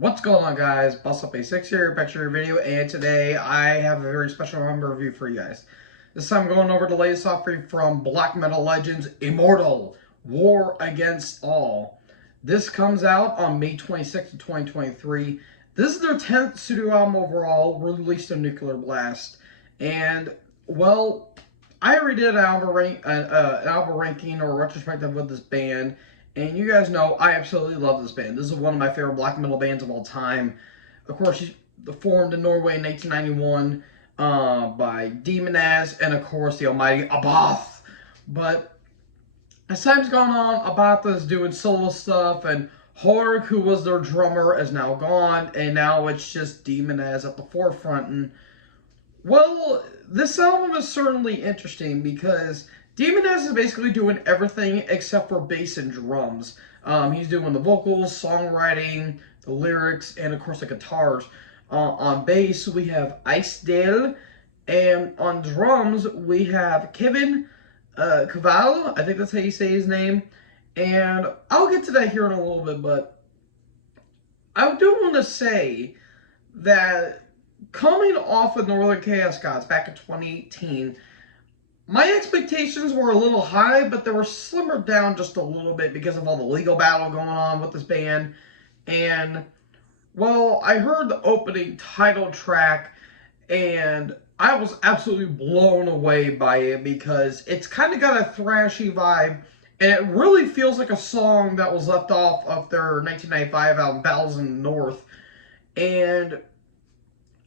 What's going on, guys? Bust Up A6 here, back to your video, and today I have a very special member review for you guys. This time I'm going over the latest offering from Black Metal Legends, Immortal, War Against All. This comes out on May 26th of 2023. This is their 10th studio album overall, released on Nuclear Blast. And, well, I already did an album ranking or retrospective with this band. And you guys know I absolutely love this band. This is one of my favorite black metal bands of all time. Of course, she's formed in Norway in 1991 by Demonaz and, of course, the almighty Abath. But as time's gone on, Abath is doing solo stuff, and Horg, who was their drummer, is now gone, and now it's just Demonaz at the forefront. And, well, this album is certainly interesting because Demonaz is basically doing everything except for bass and drums. He's doing the vocals, songwriting, the lyrics, and of course the guitars. On bass, we have Icedale, and on drums, we have Kevin Cavallo. I think that's how you say his name. And I'll get to that here in a little bit, but I do want to say that coming off of Northern Chaos Gods back in 2018, my expectations were a little high, but they were slimmered down just a little bit because of all the legal battle going on with this band. And, well, I heard the opening title track, and I was absolutely blown away by it because it's kind of got a thrashy vibe, and it really feels like a song that was left off of their 1995 album, Battles in the North. And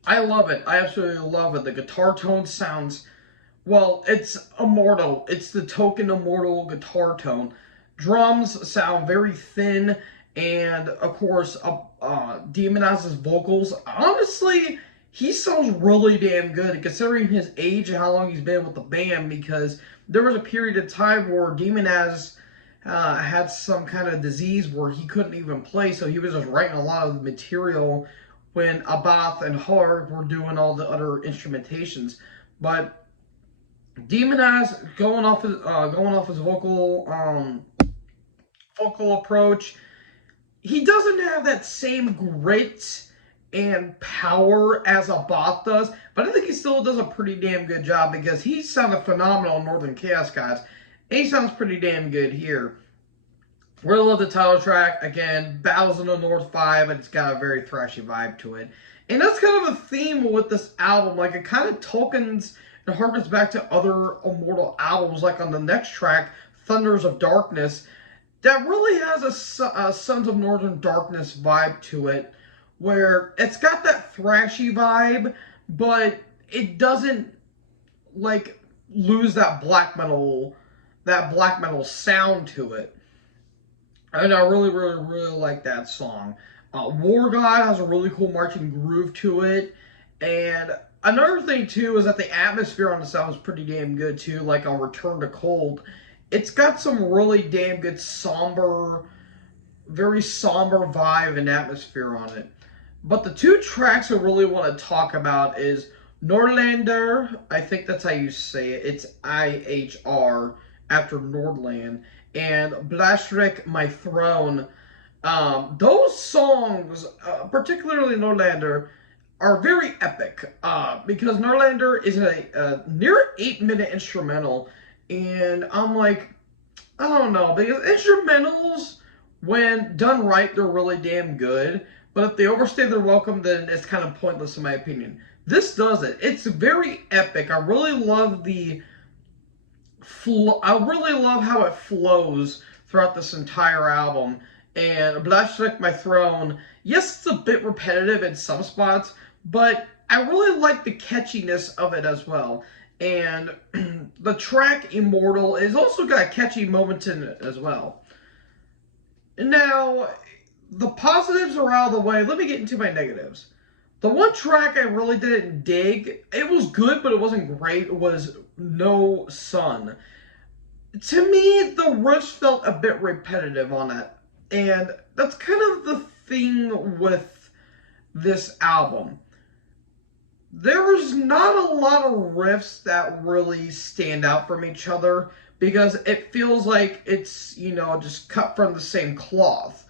I love it. I absolutely love it. The guitar tone sounds... well, it's Immortal. It's the token Immortal guitar tone. Drums sound very thin, and of course, Demonaz's vocals. Honestly, he sounds really damn good considering his age and how long he's been with the band. Because there was a period of time where Demonaz had some kind of disease where he couldn't even play, so he was just writing a lot of the material when Abath and Horg were doing all the other instrumentations. But Demonaz going off his vocal approach, he doesn't have that same grit and power as Abath does, but I think he still does a pretty damn good job because he sounded phenomenal in Northern Chaos Gods, and he sounds pretty damn good here. Really love the title track. Again, Battles in the North 5, and it's got a very thrashy vibe to it. And that's kind of a theme with this album. Like, it kind of tokens and harkens back to other Immortal albums, like on the next track, Thunders of Darkness, that really has a Sons of Northern Darkness vibe to it, where it's got that thrashy vibe, but it doesn't, like, lose that black metal sound to it. And I really, really, really like that song. War God has a really cool marching groove to it, and another thing, too, is that the atmosphere on the sound is pretty damn good, too. Like on Return to Cold, it's got some really damn good somber, very somber vibe and atmosphere on it. But the two tracks I really want to talk about is Nordlander, I think that's how you say it. It's IHR after Nordland, and Blastrik, My Throne. Those songs, particularly Nordlander, are very epic because Norlander is a near 8-minute instrumental, and I'm like, I don't know, because instrumentals, when done right, they're really damn good, but if they overstay their welcome, then it's kind of pointless in my opinion. This does it. It's very epic. I really love I really love how it flows throughout this entire album. And Blastrik, My Throne, yes, it's a bit repetitive in some spots, but I really like the catchiness of it as well. And the track Immortal has also got catchy moments in it as well. Now, the positives are out of the way. Let me get into my negatives. The one track I really didn't dig, it was good, but it wasn't great, was No Sun. To me, the riffs felt a bit repetitive on it. And that's kind of the thing with this album. There's not a lot of riffs that really stand out from each other because it feels like it's, just cut from the same cloth.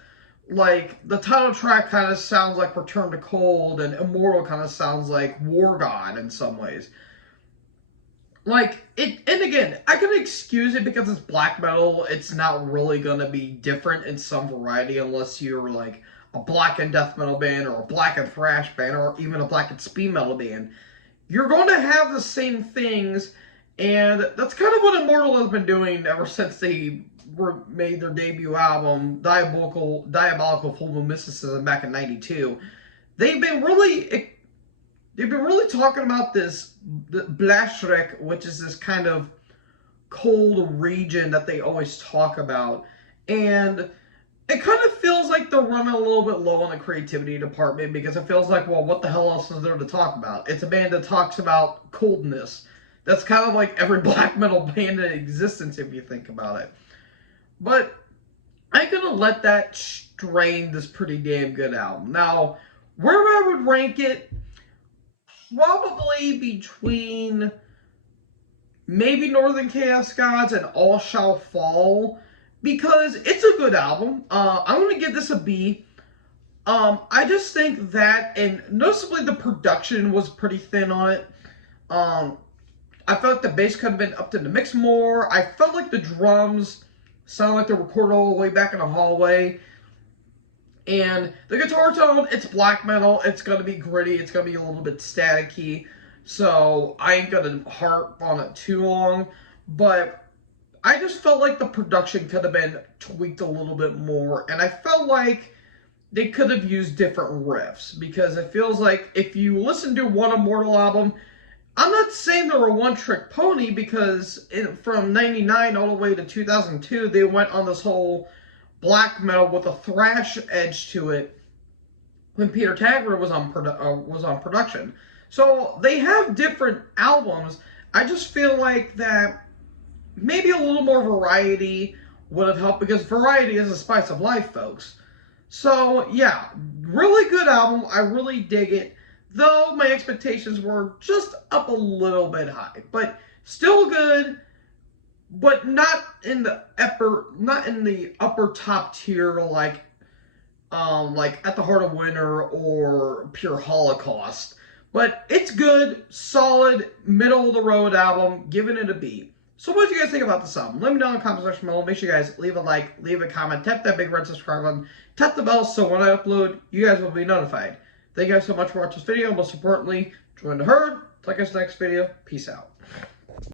like the title track kind of sounds like Return to Cold, and Immortal kind of sounds like War God in some ways. Like it, and again, I can excuse it because it's black metal. It's not really gonna be different in some variety unless you're like a black and death metal band or a black and thrash band or even a black and speed metal band. You're going to have the same things, and that's kind of what Immortal has been doing ever since they made their debut album, Diabolical Full of Mysticism, back in '92. They've been really talking about this Blashrek, which is this kind of cold region that they always talk about. And it kind of feels like they're running a little bit low on the creativity department, because it feels like, well, what the hell else is there to talk about? It's a band that talks about coldness. That's kind of like every black metal band in existence, if you think about it. But I'm going to let that strain this pretty damn good album. Now, where I would rank it, probably between maybe Northern Chaos Gods and All Shall Fall, because it's a good album. I'm going to give this a B. I just think that, and noticeably the production was pretty thin on it. I felt like the bass could have been upped in the mix more. I felt like the drums sounded like they were recorded all the way back in the hallway. And the guitar tone, it's black metal. It's going to be gritty. It's going to be a little bit staticky. So I ain't going to harp on it too long. But I just felt like the production could have been tweaked a little bit more. And I felt like they could have used different riffs. Because it feels like if you listen to one Immortal album, I'm not saying they're a one-trick pony, because from 99 all the way to 2002, they went on this whole black metal with a thrash edge to it when Peter Tagger was on production. So they have different albums. I just feel like that maybe a little more variety would have helped, because variety is the spice of life, folks. So yeah, really good album. I really dig it, though my expectations were just up a little bit high, but still good. But not in the upper top tier, like At the Heart of Winter or Pure Holocaust. But it's good, solid, middle of the road album, giving it a B. So what do you guys think about this album? Let me know in the comment section below. Make sure you guys leave a like, leave a comment, tap that big red subscribe button, tap the bell so when I upload, you guys will be notified. Thank you guys so much for watching this video. Most importantly, join the herd. Till I catch the next video. Peace out.